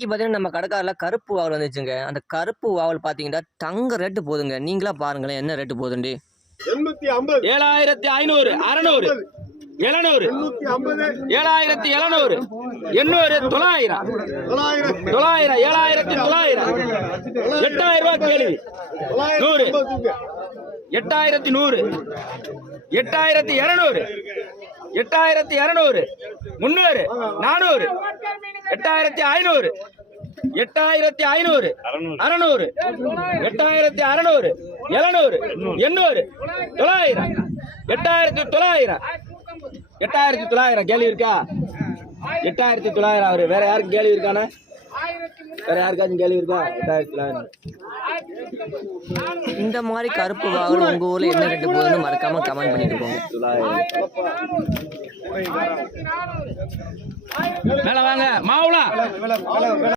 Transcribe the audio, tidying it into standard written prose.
இன்னைக்கு பார்த்தீங்கன்னா நம்ம கடைக்காரில் கருப்பு வாவல் வந்துச்சுங்க. அந்த கருப்பு வாவல் பார்த்தீங்கன்னா தங்க ரேட்டு போதுங்க. நீங்களா பாருங்களேன் என்ன ரேட்டு போகுதுண்டி. 7500 600 700 7700 800 900 8000 ரூபாய் கேள்வி 100 8100 8200 8200 300 400 8500 8500 600 8600 700 800 900 8900 8900 கேள்வி இருக்கா? 8900 அவரு வேற யாருக்கு கேள்வி இருக்கானே? வேற யாருக்காச்சும் கேள்வி இருக்கா? 8900. இந்த மாதிரி கருப்பு வாவல் உங்க ஊர்ல என்ன ரேட்டு போகுதுன்னு மறக்காம கமெண்ட் பண்ணிட்டு போங்க. மேல வாங்க மாவுளா